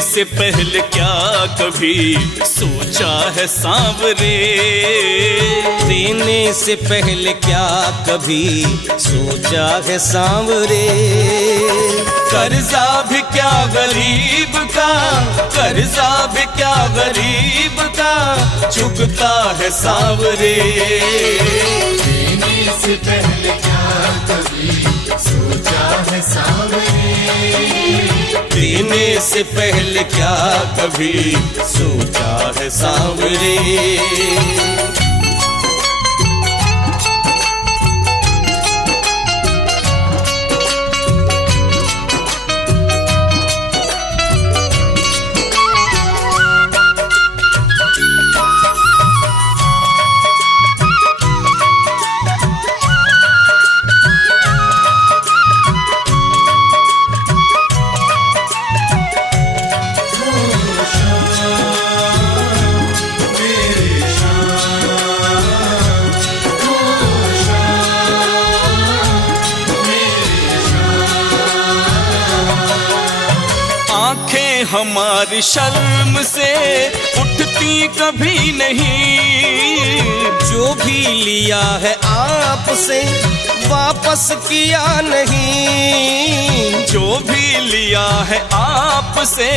से पहले क्या कभी सोचा है सांवरे? देने से पहले क्या कभी सोचा है सांवरे? कर्जा भी क्या गरीब का, कर्जा भी क्या गरीब का चुकता है सांवरे। देने से पहले क्या कभी सोचा है सांवरे? देने से पहले क्या कभी सोचा है सांवरे? आंखें हमारी शर्म से उठती कभी नहीं। जो भी लिया है आपसे वापस किया नहीं। जो भी लिया है आपसे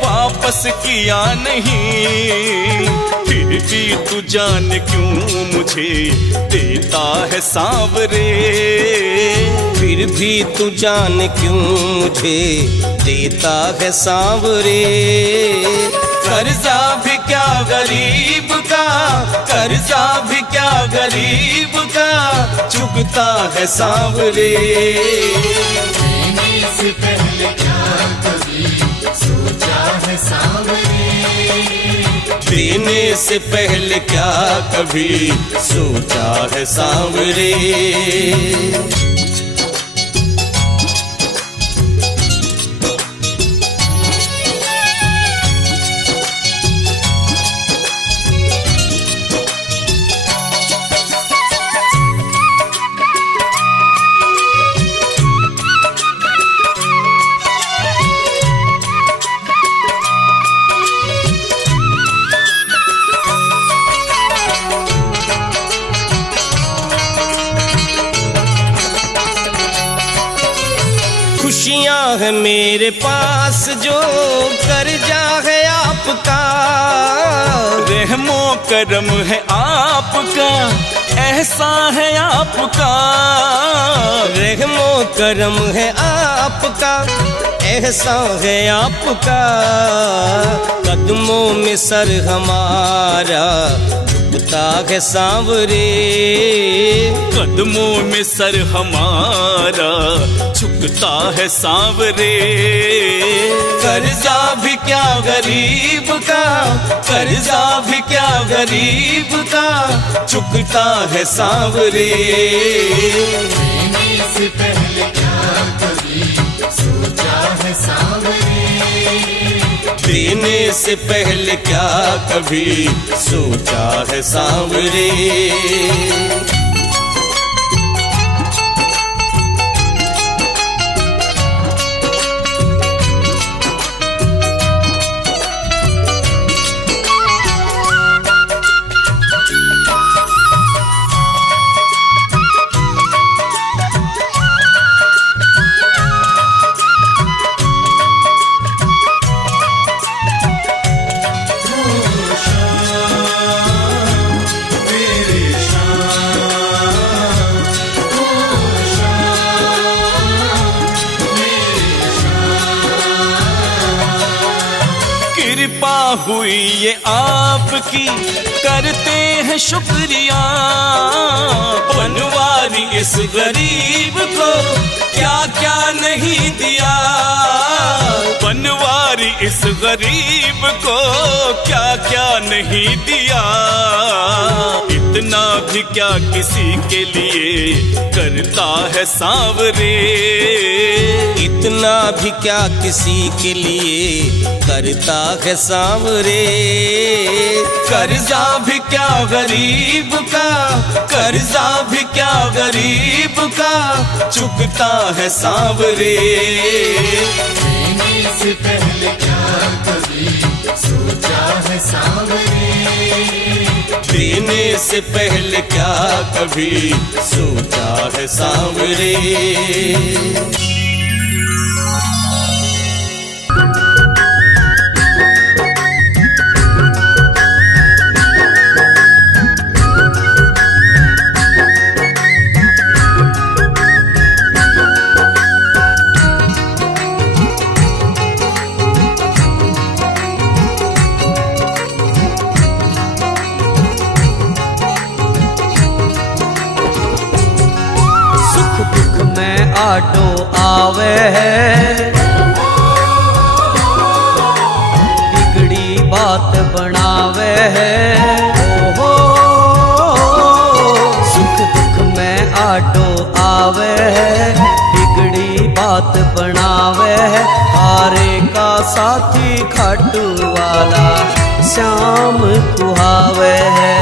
वापस किया नहीं। फिर भी तू जान क्यों मुझे देता है सांवरे? फिर भी तू जान क्यों मुझे देता है सांवरे? कर्जा भी क्या गरीब का, कर्जा भी क्या गरीब का चुकता है सांवरे। देने से पहले क्या कभी सोचा है सांवरे? देने से पहले क्या कभी सोचा है सांवरे? खुशियाँ है मेरे पास जो कर्जा है आपका। रहमो करम है आपका, एहसान है आपका। रहमो करम है आपका, एहसान है आपका। कदमों में सर हमारा झुकता है सांवरे। कदमों में सर हमारा झुकता है सांवरे। कर्जा भी क्या गरीब का, कर्जा भी क्या गरीब का चुकता है सांवरे। देने से पहले क्या कभी सोचा है सांवरे? देने से पहले क्या कभी सोचा है सांवरे? कृपा हुई ये आपकी करते हैं शुक्रिया। बनवारी इस गरीब को क्या क्या नहीं दिया। बनवारी इस गरीब को क्या क्या नहीं दिया। इतना भी क्या किसी के लिए करता है सांवरे। इतना भी क्या किसी के लिए करता है सांवरे। कर्जा भी क्या गरीब का, कर्जा भी क्या गरीब का चुकता है सांवरे। देने से पहले क्या सोचा है सांवरे। देने से पहले क्या कभी सोचा है सांवरे। आडो आवे है, बिगड़ी बात बनावे है। ओहो सुख दुख में आडो आवे है, बिगड़ी बात बनावे है। हारे का साथी खाटू वाला श्याम कुहावे है।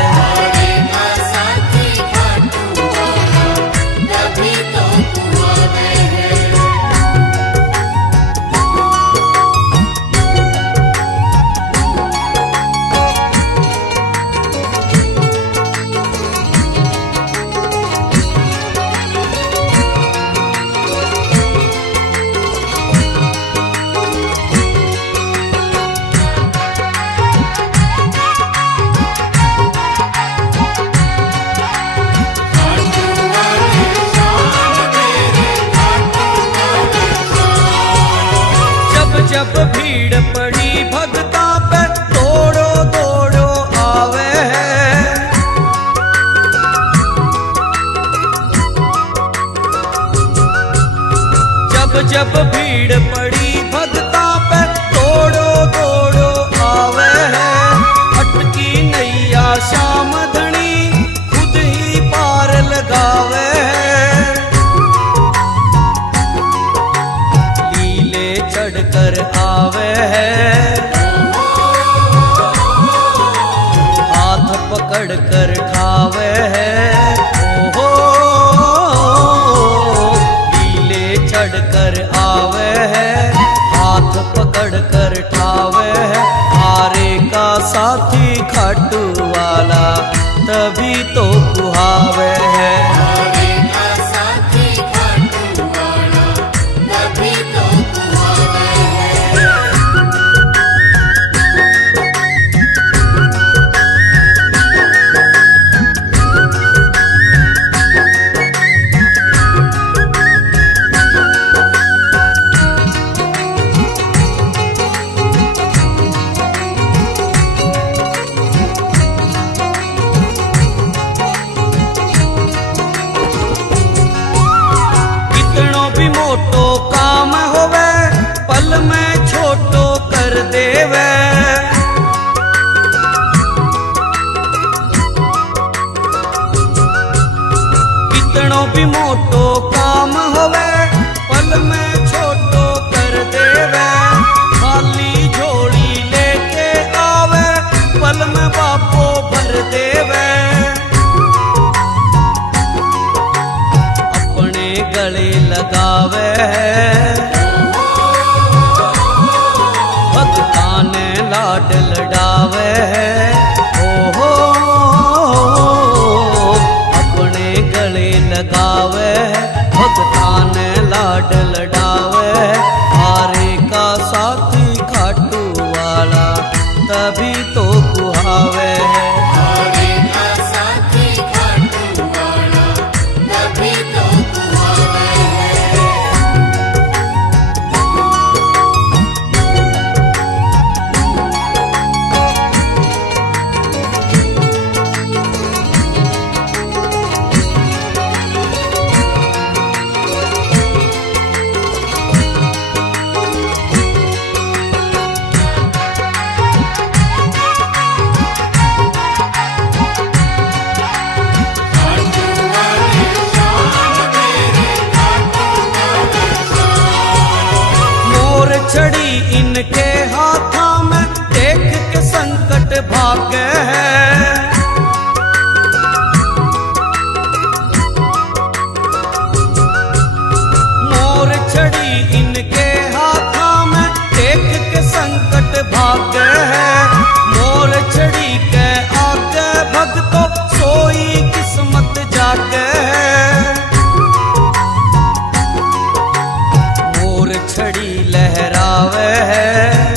जब भीड़ पड़ी भगता पे दौड़ो दौड़ो आवे है। जब भीड़ पड़ी भगता पे दौड़ो दौड़ो आवे है। अटकी नैया श्याम धनी खुद ही पार लगावे है। लीले चढ़कर आवे है, हाथ पकड़ कर ठावे है। ओहो लीले चढ़कर आवे है, हाथ पकड़ कर ठावे है। हारे का साथी खाटू वाला तभी तो कुहावे है। मोटो काम होवे पल में छोटो कर देवे। कितनो भी मोटो काम होवे पल में छोटो कर देवे। खाली झोली लेके आवे पल में बापो भर देवे। अपने गले लगावे भगता ने लाड लडावे। ओहो अपने गले लगावे भगता ने लाड लडावे। हारे का साथी खाटू वाला तभी तो कुहावे है। छड़ी इनके हाथा में देख के संकट भागे है। मोर छड़ी इनके हाथा में देख के संकट भागे है। छड़ी लहरावे है,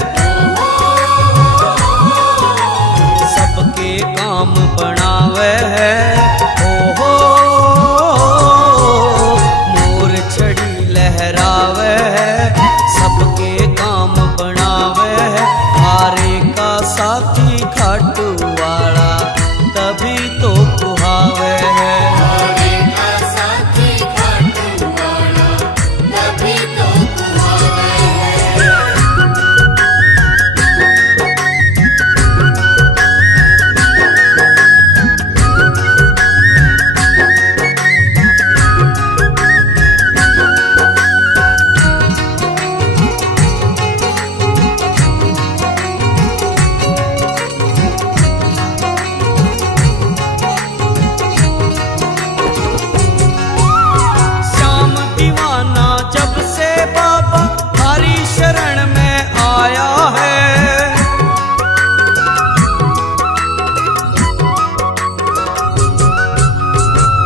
सबके काम बनावे है। ओ मोर छड़ी लहरावे है, सबके काम बनावे है। हारे का साथी खाटू वाला तभी तो कुहावे है। हारे का साथी खाटू वाला तभी तो कुहावे है। श्याम दीवाना जब से बाबा हरी शरण में आया है,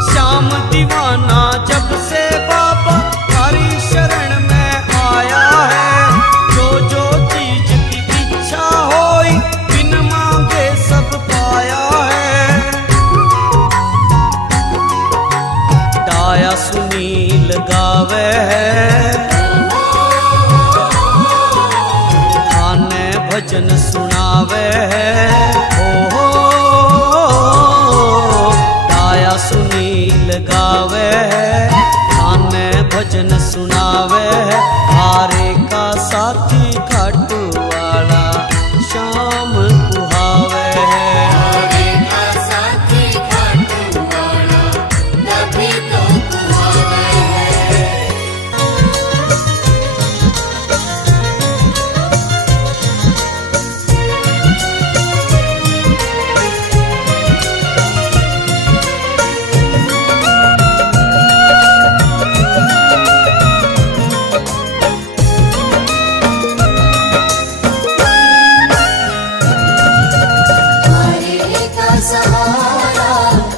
श्याम दीवाना जब से बाबा हरी शरण में आया है। जो जो चीज की इच्छा होई बिन मांगे सब पाया है। डाया सुनील गावे है, थाने भजन सुनावे है। ओ डाया सुनील गावे है, थाने भजन सुनावे है। हारे का साथी खाटू वाला शाम कुहावे है। हारे का साथी खाटू वाला तभी तो कुहावे है। हारे का सहारा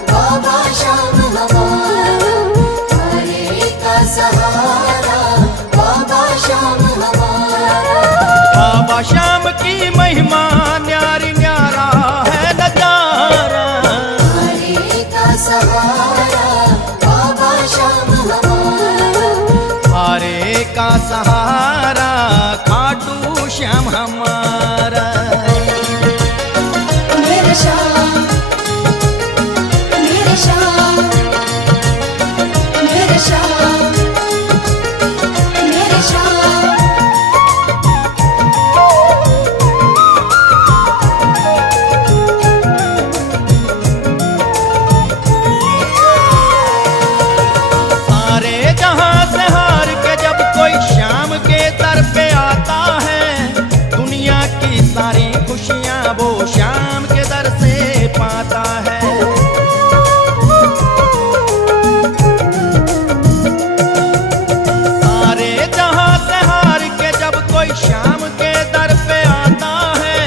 बाबा श्याम हमारा, हारे का सहारा बाबा श्याम हमारा। बाबा श्याम की महिमा न्यारी न्यारा है नजारा। हारे का सहारा बाबा श्याम हमारा, हारे का सहारा खाटू श्याम हमारा। मेरे श्याम, मेरे श्याम, मेरे श्याम, मेरे श्याम। सारे जहां से हार के जब कोई श्याम के दर पे आता है, दुनिया की सारी खुशियां वो श्याम के दर से पाता है। सारे जहां से हार के जब कोई श्याम के दर पे आता है,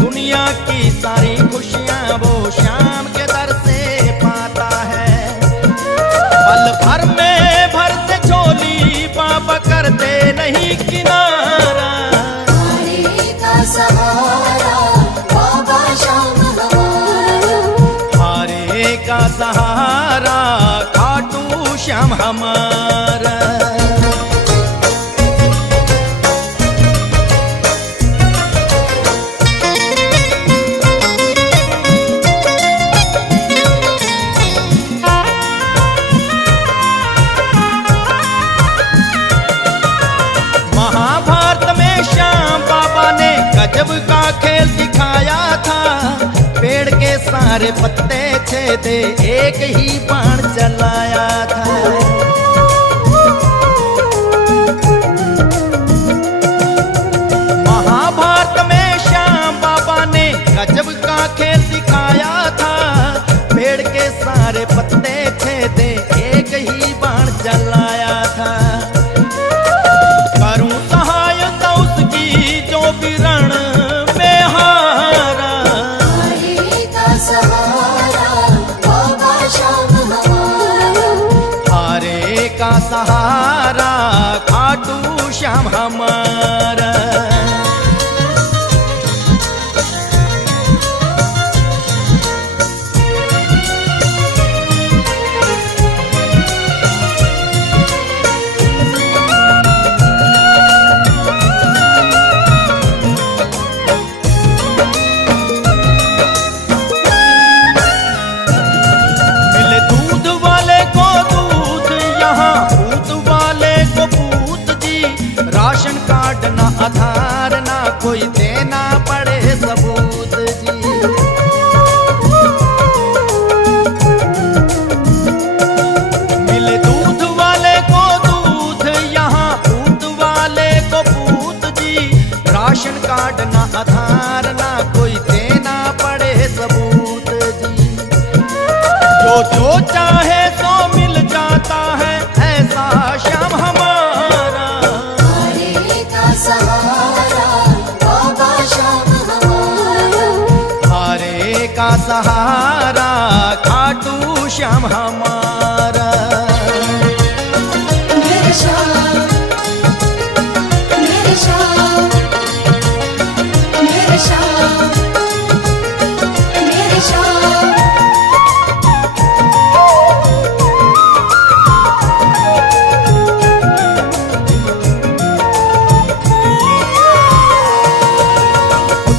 दुनिया की सारी खुशियां वो श्याम के दर से पाता है। पल भर में भरते झोली बाबा करते नहीं किनारा। हारे का सहारा बाबा श्याम हमारा, हारे का सहारा खाटू श्याम हमारा। महाभारत में श्याम बाबा ने गजब का खेल दिखाया था। पेड़ के सारे पत्ते छेदे एक ही बाण चलाया था। महाभारत में श्याम बाबा ने गजब का खेल दिखाया था। पेड़ के सारे पत्ते छेदे एक ही बाण चलाया था। करूं सहायता उसकी जो भी रण में हारा। हारे का सहारा बाबा श्याम हमारा, हारे हमारा। मिले दूध वाले को दूध, यहाँ पूत वाले को पूत जी। राशन कार्ड ना आधार ना कोई देना पड़े सबूत जी। मिले दूध वाले को दूध, यहाँ पूत वाले को पूत जी। राशन कार्ड ना आधार ना कोई देना पड़े सबूत जी। जो चाहे सो मिल जाता है, ऐसा श्याम हमारा। हारे का सहारा बाबा श्याम हमारा। हारे का सहारा खाटू श्याम हमारा। मेरे श्याम, मेरे श्याम, मेरे श्याम, मेरे श्याम।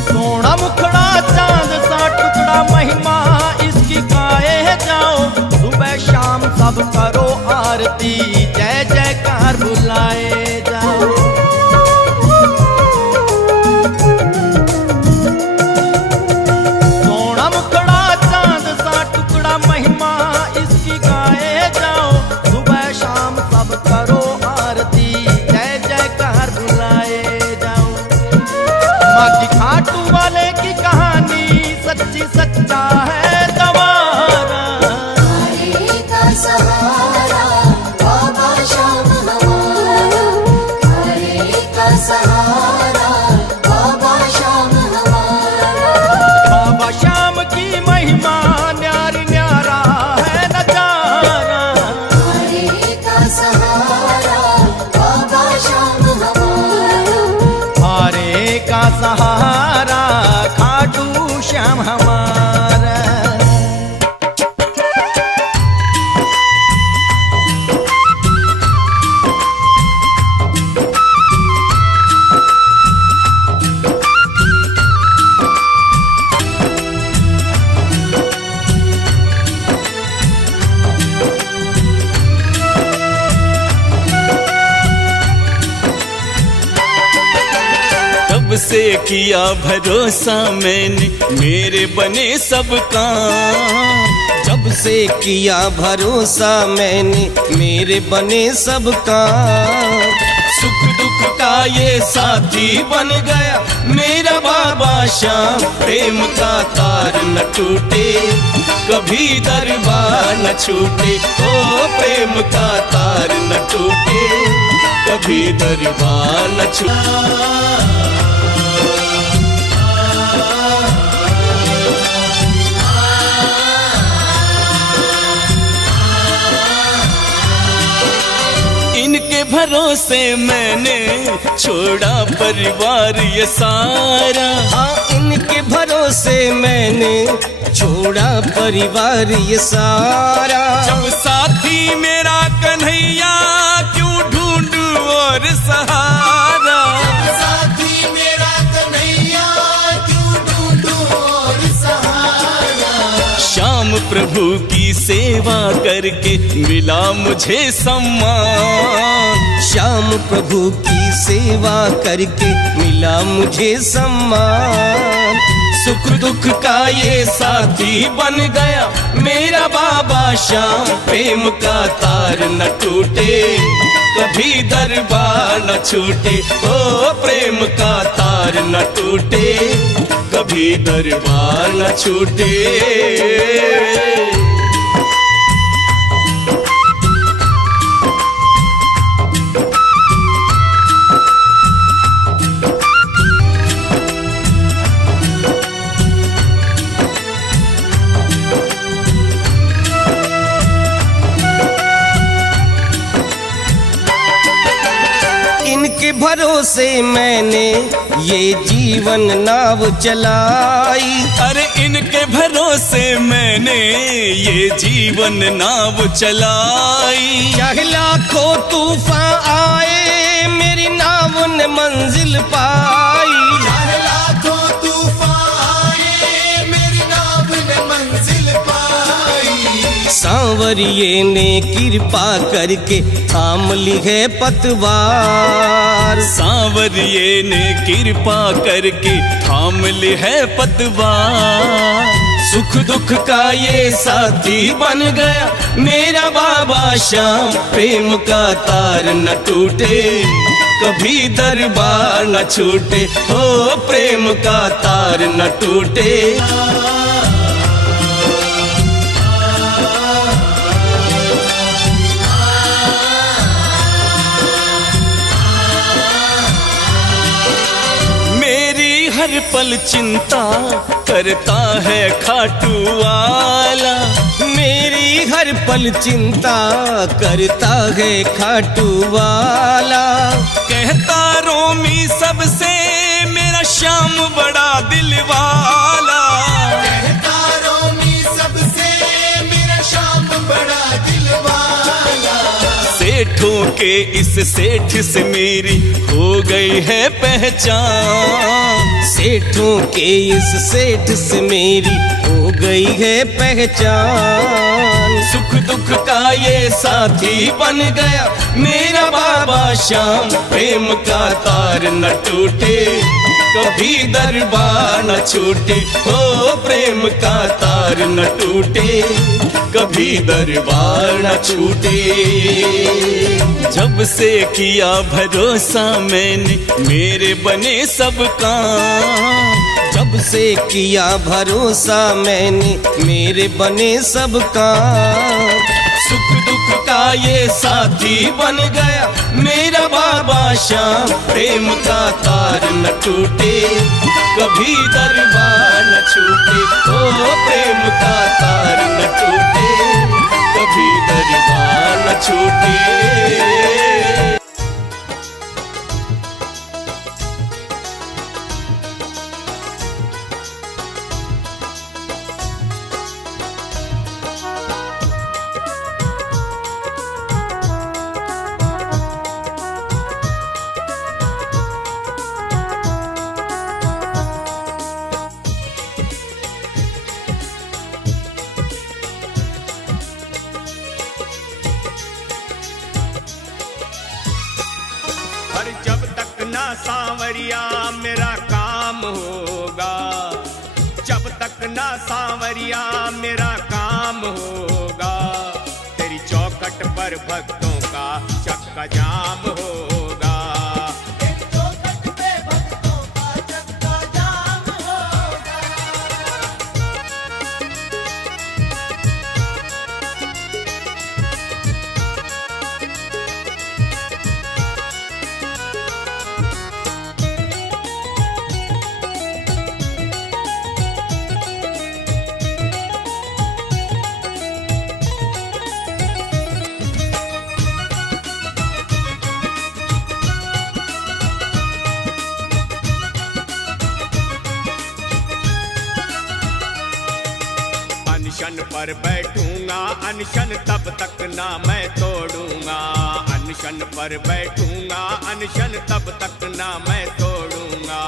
सोना मुखड़ा चांद सा टुकड़ा, महिमा इसकी गाए जाओ। सुबह शाम सब करो आरती, जय जयकार बुलाए जाओ। सोना मुखड़ा चांद सा टुकड़ा, महिमा इसकी गाए जाओ। सुबह शाम सब करो आरती, जय जयकार बुलाए जाओ। माँ की खाटू वाले की कहानी सच्ची सच्चा है दवारा। हारे का सहारा बाबा श्याम हमारा। हारे का सहारा बाबा श्याम हमारा। बाबा श्याम की महिमा न्यारी न्यारा है नजारा। हारे का सहारा बाबा श्याम हमारा। हारे का सहारा खाटू श्याम हमारा। जब से किया भरोसा मैंने, मेरे बने सब काम। जब से किया भरोसा मैंने, मेरे बने सब काम। सुख दुख का ये साथी बन गया मेरा बाबा श्याम। प्रेम का तार न टूटे, कभी दरबार न छूटे। ओ प्रेम का तार न टूटे, कभी दरबार न छूटे। इनके भरोसे मैंने छोड़ा परिवार ये सारा। हाँ, इनके भरोसे मैंने छोड़ा परिवार ये सारा। जब साथी मेरा कन्हैया, क्यों ढूंढूं और सहारा। साथी मेरा कन्हैया, क्यों ढूंढूं और सहारा। श्याम प्रभु की सेवा करके मिला मुझे सम्मान। श्याम प्रभु की सेवा करके मिला मुझे सम्मान। सुख दुख का ये साथी बन गया मेरा बाबा श्याम। प्रेम का तार न टूटे, कभी दरबार न छूटे। ओ प्रेम का तार न टूटे, कभी दरबार न छूटे। इनके भरोसे भरोसे मैंने ये जीवन नाव चलाई। अरे इनके भरोसे मैंने ये जीवन नाव चलाई। चाहे लाखों तूफान आए मेरी नाव ने मंजिल पाई। चाहे लाखों तूफान आए मेरी नाव ने मंजिल पाई। सांवरिये ने कृपा करके थाम ली है पतवार। सांवरिये ने कृपा करके थाम ली है पतवार। सुख दुख का ये साथी बन गया मेरा बाबा श्याम। प्रेम का तार न टूटे कभी दरबार न छूटे। हो प्रेम का तार न टूटे। हर पल चिंता करता है खाटू वाला। मेरी हर पल चिंता करता है खाटू वाला। कहता रोमी सबसे मेरा श्याम बड़ा दिल वाला। कहता रोमी सबसे मेरा श्याम बड़ा दिल वाला। सेठों के इस सेठ से मेरी हो गई है पहचान। सेठों के इस सेठ से मेरी हो गई है पहचान। सुख दुख का ये साथी बन गया मेरा बाबा श्याम। प्रेम का तार न टूटे कभी दरबार न छूटे। हो प्रेम का तार न टूटे कभी दरबार न छूटे। जब से किया भरोसा मैंने मेरे बने सब काम। जब से किया भरोसा मैंने मेरे बने सब काम। सुख दुख का ये साथी बन गया मेरा बाबा श्याम। प्रेम का तार न टूटे कभी दरबार न छूटे। ओ प्रेम का तार न टूटे कभी दरबार न छूटे। पर जब तक ना सांवरिया मेरा काम होगा। जब तक ना सांवरिया मेरा काम होगा। तेरी चौखट पर भक्तों का चक्का जाम होगा। तेरी चौखट पे भक्तों का चक्का जाम होगा। अनशन पर बैठूंगा अनशन तब तक ना मैं तोड़ूंगा। अनशन पर बैठूंगा अनशन तब तक ना मैं तोड़ूंगा।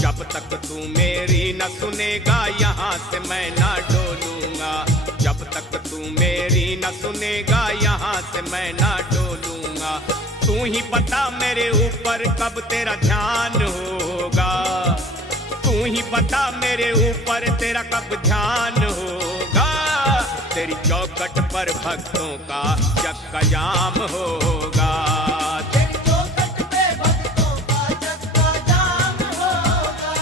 जब तक तू मेरी न सुनेगा यहाँ से मैं ना डोलूंगा। जब तक तू मेरी न सुनेगा यहाँ से मैं ना डोलूंगा। तू ही पता मेरे ऊपर कब तेरा ध्यान होगा। तू ही पता मेरे ऊपर तेरा कब ध्यान होगा। तेरी चौखट पर भक्तों का चक्का जाम होगा। तेरी चौखट पे भक्तों का चक्का जाम होगा।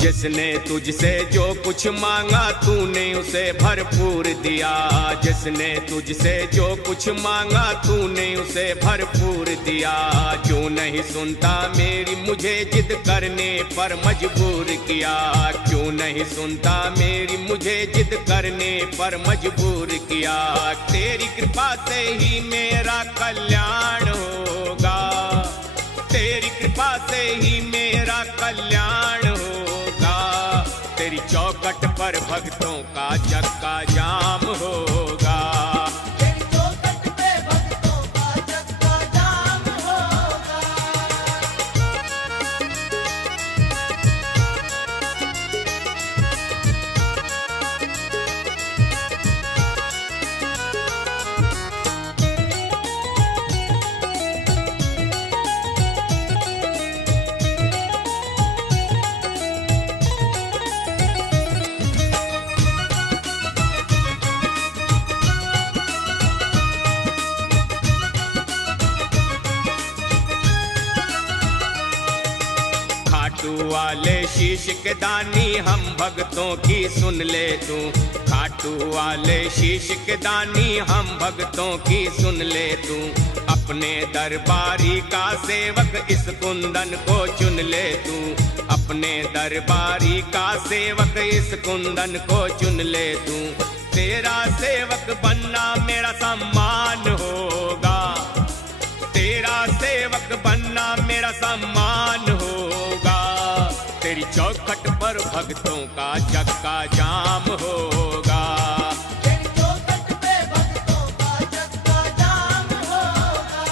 जिसने तुझसे जो कुछ मांगा तूने उसे भरपूर दिया, जिसने तुझसे जो कुछ मांगा तूने उसे भरपूर दिया। क्यों नहीं सुनता मेरी मुझे जिद करने पर मजबूर किया, क्यों नहीं सुनता मेरी मुझे जिद करने पर मजबूर किया। तेरी कृपा से ही मेरा कल्याण होगा, तेरी कृपा से ही मेरा कल्याण होगा। तेरी चौखट पर भक्तों का चक्का जाम होगा, तेरी चौखट पे भक्तों का चक्का जाम होगा। खाटू वाले शीश के दानी हम भक्तों की सुन ले तू, खाटू वाले शीश के दानी हम भक्तों की सुन ले तू। अपने दरबारी का सेवक इस कुंदन को चुन ले तू, अपने दरबारी का सेवक इस कुंदन को चुन ले तू। तेरा सेवक बनना मेरा सम्मान होगा, तेरा सेवक बनना मेरा सम्मान होगा। तेरी चौखट पर भक्तों का चक्का जाम होगा, तेरी चौखट पे भक्तों का चक्का जाम होगा।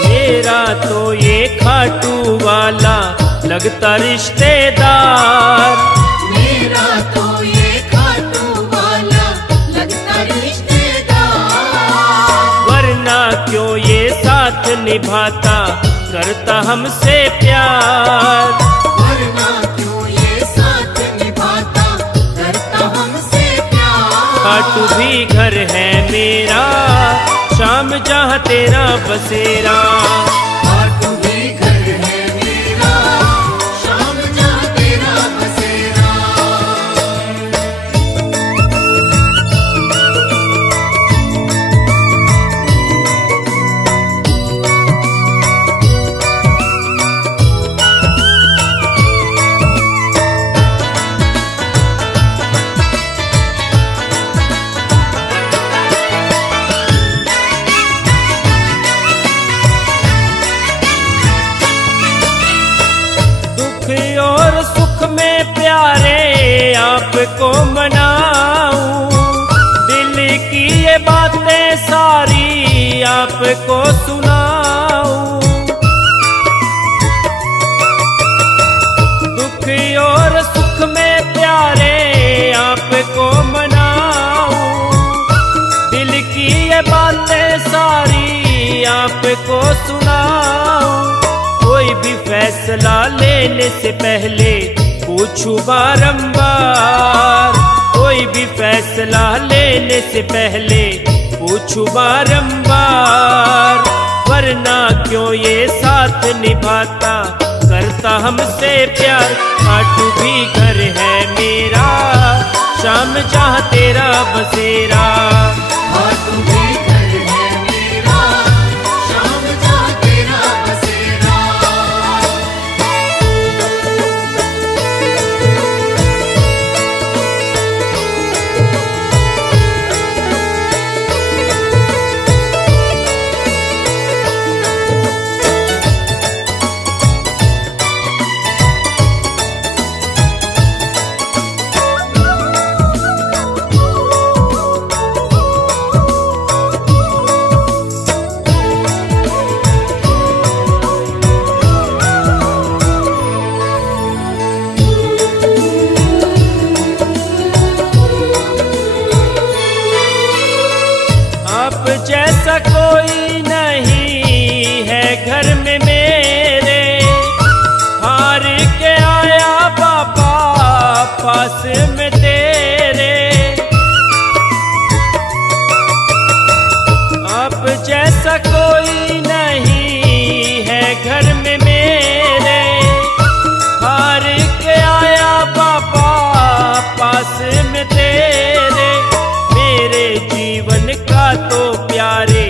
मेरा तो ये खाटू वाला लगता रिश्तेदार, मेरा तो ये खाटू वाला लगता रिश्तेदार। वरना क्यों ये साथ निभाता करता हमसे प्यार। वरना क्यों ये साथ निभाता करता हमसे प्यार। खाटू भी घर है मेरा, शाम जहाँ तेरा बसेरा। खाटू भी घर है मेरा, शाम जहाँ तेरा बसेरा। और सुख में प्यारे आपको मनाऊं, दिल की ये बातें सारी आपको सुनाऊं। दुख और सुख में प्यारे आपको मनाऊं, दिल की ये बातें सारी आपको सुनाऊं। कोई भी फैसला लेने से पहले पूछूं बारंबार, कोई भी फैसला लेने से पहले पूछूं बारंबार। वरना क्यों ये साथ निभाता करता हमसे प्यार। खाटू भी घर है मेरा, शाम जहाँ तेरा बसेरा। खाटू भी घर है मेरा, शाम जहाँ तेरा बसेरा। जैसा कोई नहीं है घर में मेरे, हार के आया बाबा पास में तेरे। अब जैसा कोई नहीं है घर में मेरे, हार के आया बाबा पास में तेरे। मेरे जीवन का तो प्यारे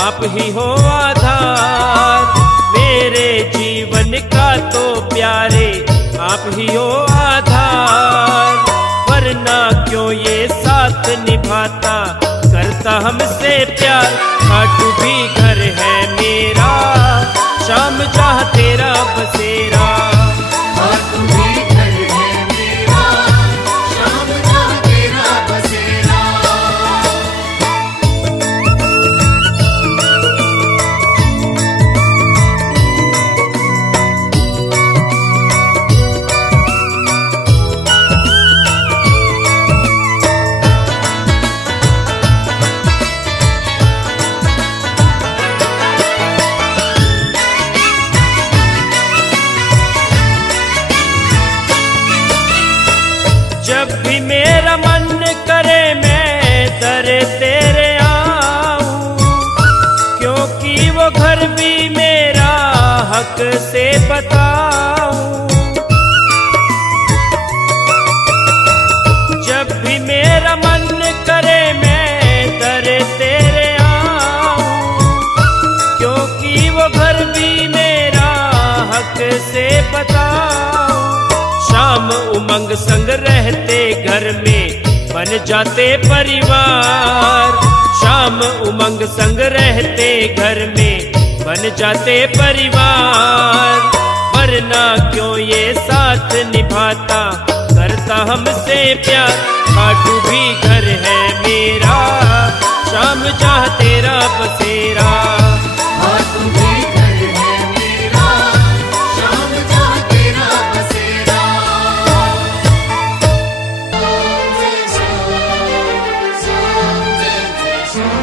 आप ही हो आधार, मेरे जीवन का तो प्यारे आप ही हो आधार। वरना क्यों ये साथ निभाता करता हमसे प्यार। खाटू भी घर है मेरा, शाम जहाँ तेरा बसेरा। खाटू भी घर है मेरा, शाम जहाँ तेरा बसेरा। जब भी मेरा मन करे मैं दर तेरे आऊं, क्योंकि वो घर भी मेरा हक से बताऊं। जब भी मेरा मन करे मैं दर तेरे आऊं, क्योंकि वो घर भी मेरा हक से बताऊं। शाम उमंग संग रहते घर में बन जाते परिवार, शाम उमंग संग रहते घर में बन जाते परिवार। वरना क्यों ये साथ निभाता करता हमसे प्यार। खाटू भी घर है मेरा, शाम जहाँ तेरा बसेरा। खाटू भी घर है मेरा, शाम जहाँ तेरा बसेरा। जय श्याम, श्याम जय श्याम।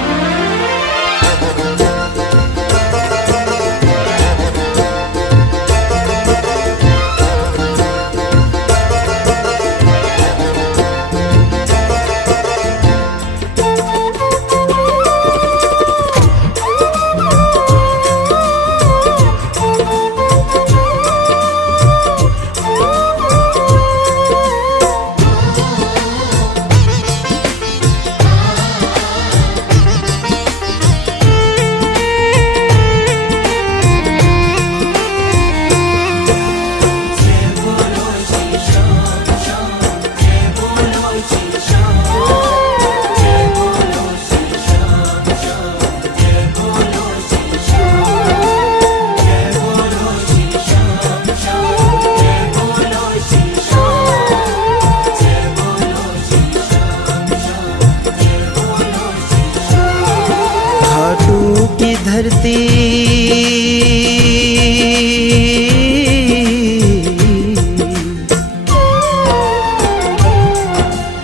धरती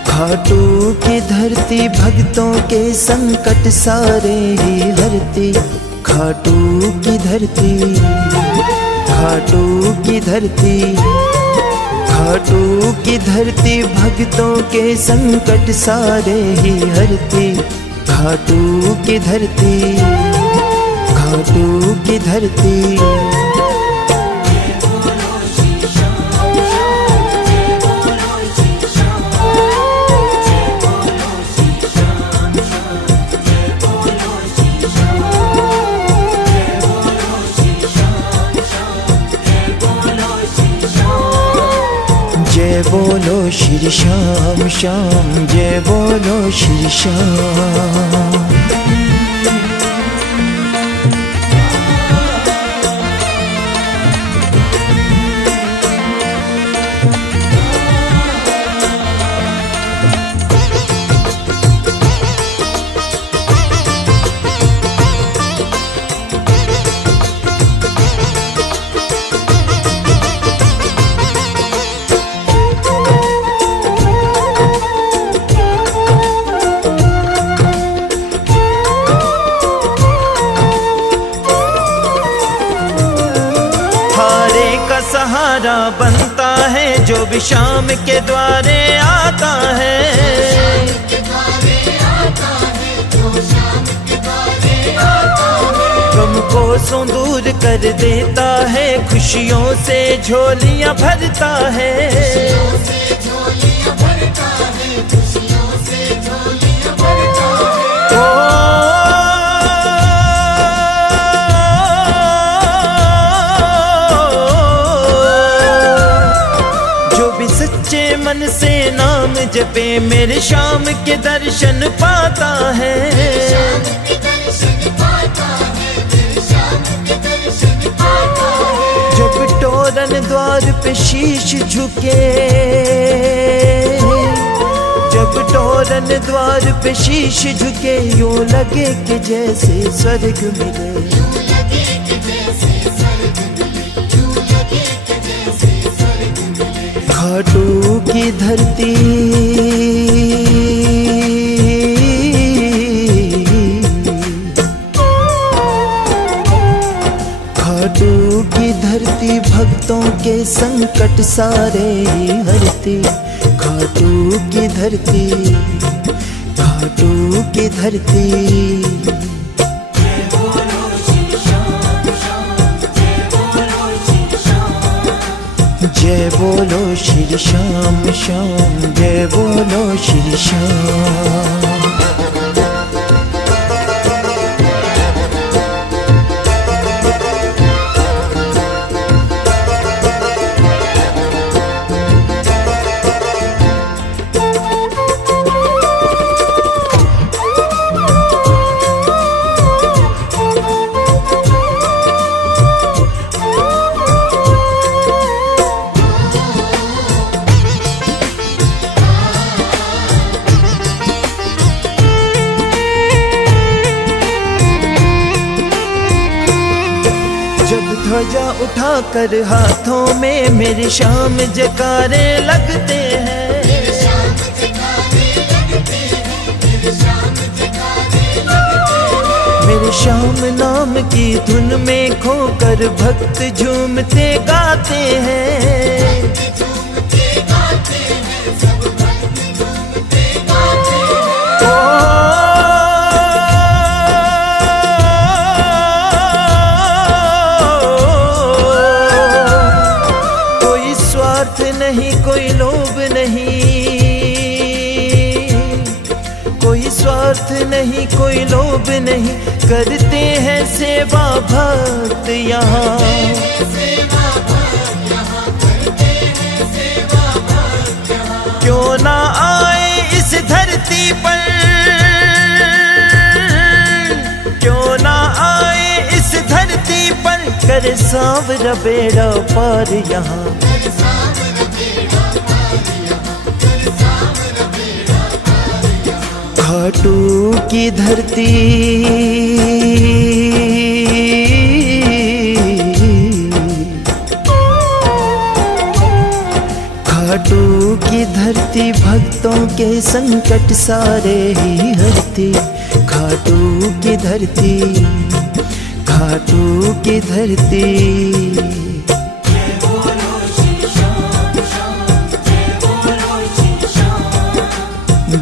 खाटू की धरती भक्तों के संकट सारे ही हरती। खाटू की धरती, खाटू की धरती, खाटू की धरती भक्तों के संकट सारे ही हरती। खाटू की धरती, खाटू की धरती। जय बोलो श्री श्याम श्याम, जय बोलो श्री श्याम। हमारा बनता है जो भी शाम के द्वारे आता है। गम को सो दूर कर देता है, खुशियों से झोलियां भरता है। जो भी सच्चे मन से नाम जपे मेरे श्याम के दर्शन पाता है। जब टोरन द्वार पे शीश झुके, जब टोरन द्वार पे शीश झुके, यूं लगे कि जैसे स्वर्ग मिले। खाटू की धरती खाटू की धरती भक्तों के संकट सारे ही हरती। खाटू की धरती, खाटू की धरती। जय बोलो श्री श्याम श्याम, जय बोलो श्री श्याम। ध्वजा उठाकर हाथों में मेरे श्याम जयकारे लगते हैं। मेरे श्याम नाम की धुन में खोकर भक्त झूमते गाते हैं। नहीं कोई लोभ नहीं, कोई स्वार्थ नहीं, कोई लोभ नहीं, करते हैं सेवा भक्त यहाँ। क्यों ना आए इस धरती पर, क्यों ना आए इस धरती पर, करे सांवरा बेड़ा पार यहाँ। खाटू की धरती, खाटू की धरती भक्तों के संकट सारे ही हरती। खाटू की धरती, खाटू की धरती।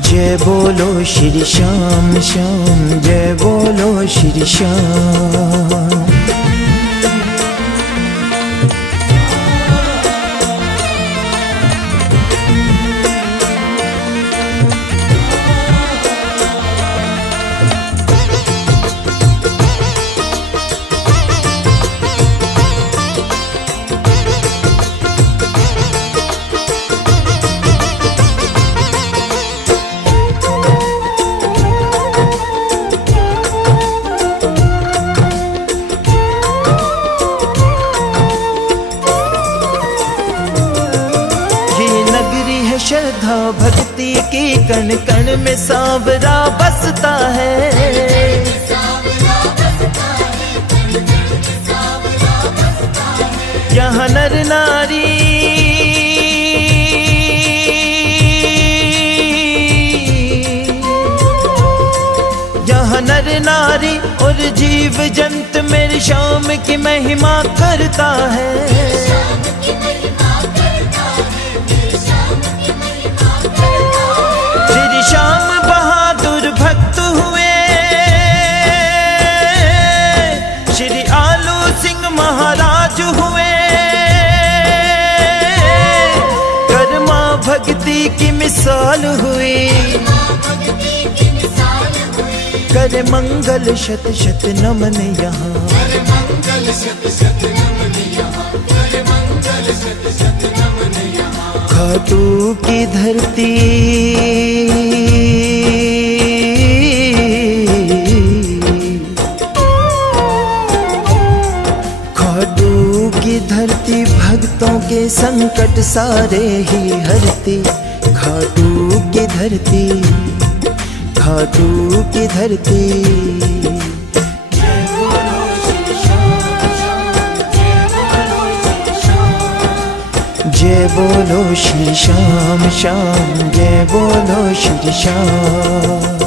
जय बोलो श्री श्याम श्याम, जय बोलो श्री श्याम। श्रद्धा भक्ति की कण कण में सांवरा बसता है। यहाँ नर नारी यहाँ नर नारी और जीव जंत मेरे श्याम की महिमा करता है। भक्ति की मिसाल हुई, करे मंगल शत शत नमन यहाँ। खाटू की धरती धरती भक्तों के संकट सारे ही हरती। खाटू की धरती, खाटू की धरती। जय बोलो श्री श्याम श्याम, जय बोलो श्री श्याम।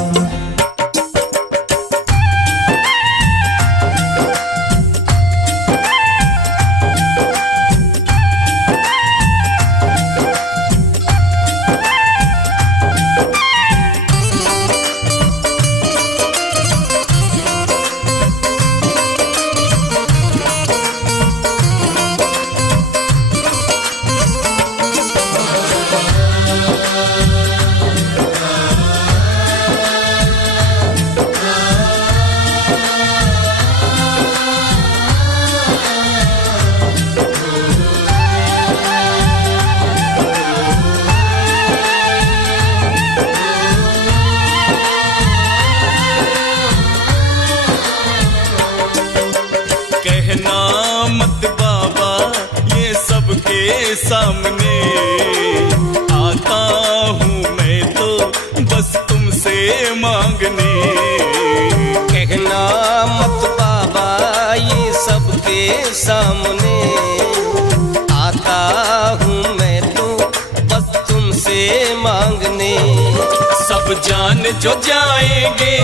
सामने आता हूँ मैं तो बस तुमसे मांगने। कहना मत बाबा ये सबके सामने, आता हूँ मैं तो बस तुमसे मांगने। सब जान जो जाएंगे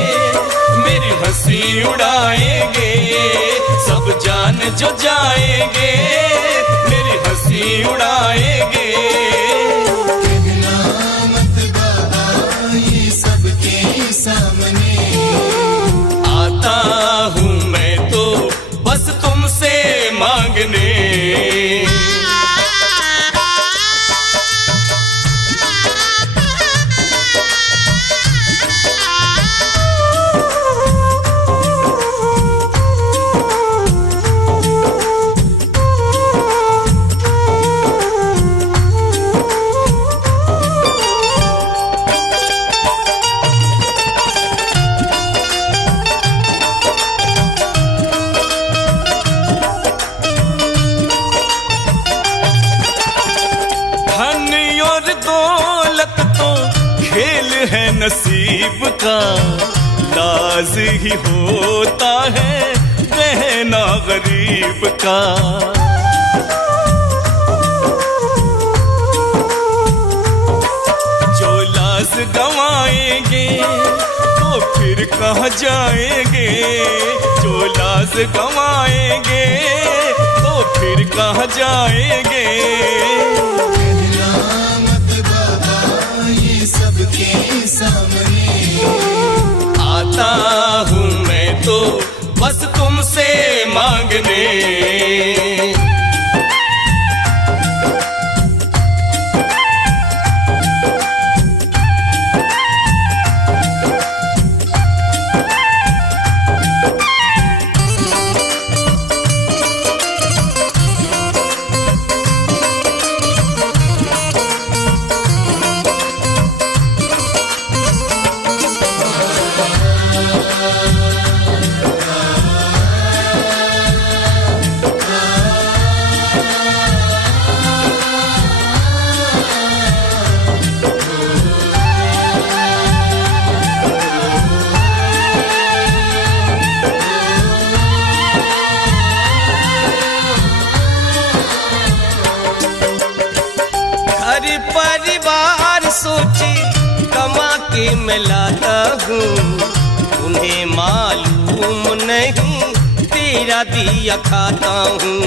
मेरी हंसी उड़ाएंगे, सब जान जो जाएंगे मेरी हंसी उड़ाएंगे। कहना मत बाबा ये सबके सामने, आता हूँ मैं तो बस तुमसे मांगने। है नसीब का लाज ही होता है रहना गरीब का। जो लाज गंवाएंगे तो फिर कहाँ जाएंगे, जो लाज गंवाएंगे तो फिर कहाँ जाएंगे। सबके सामने आता हूँ मैं तो बस तुमसे मांगने। परिवार सोची कमा के मैं लाता हूँ, उन्हें मालूम नहीं तेरा दिया खाता हूँ।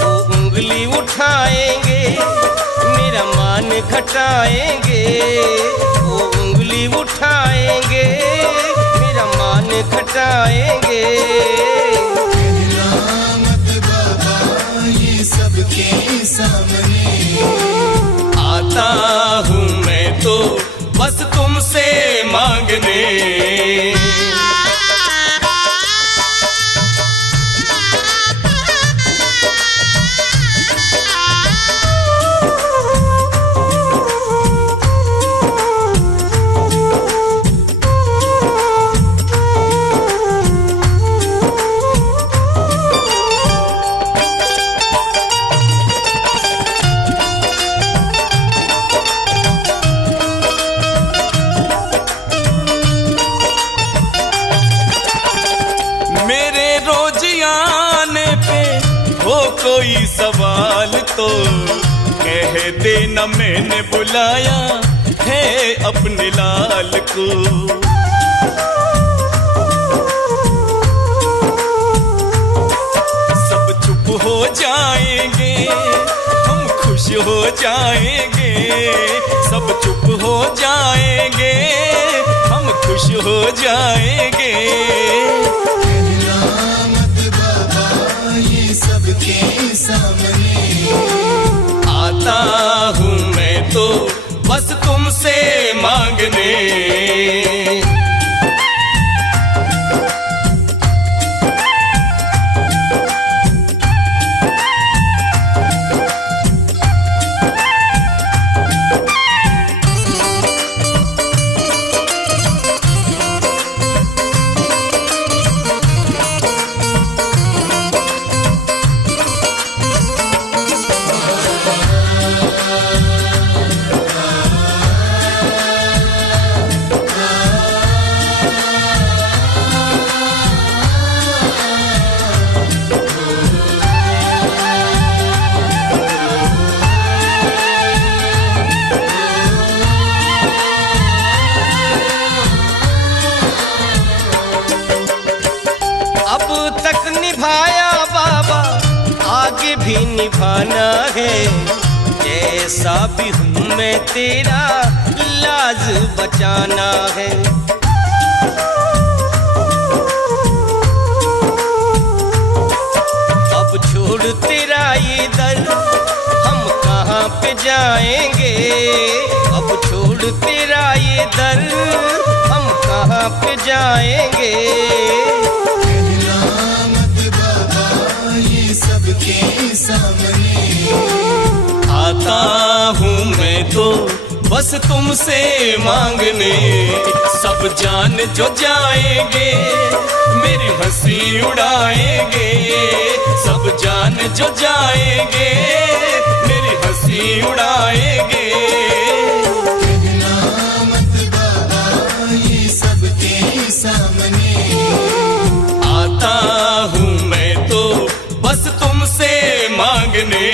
वो उंगली उठाएंगे मेरा मान घटाएंगे, वो उंगली उठाएंगे मेरा मान घटाएंगे। कहना मत कोई सवाल तो कह देना मैंने बुलाया है अपने लाल को। सब चुप हो जाएंगे हम खुश हो जाएंगे, सब चुप हो जाएंगे हम खुश हो जाएंगे। सबके सामने आता हूँ मैं तो बस तुमसे मांगने। निभाया बाबा आगे भी निभाना है, जैसा भी हूँ मैं तेरा लाज बचाना है। अब छोड़ तेरा ये दर हम कहाँ पे जाएंगे, अब छोड़ तेरा ये दर हम कहाँ पे जाएंगे। सबके सामने आता हूँ मैं तो बस तुमसे मांगने। सब जान जो जाएंगे मेरी हंसी उड़ाएंगे, सब जान जो जाएंगे मेरी हंसी उड़ाएंगे। ये सबके सामने आता हूँ मैं तो बस तुमसे मांगने।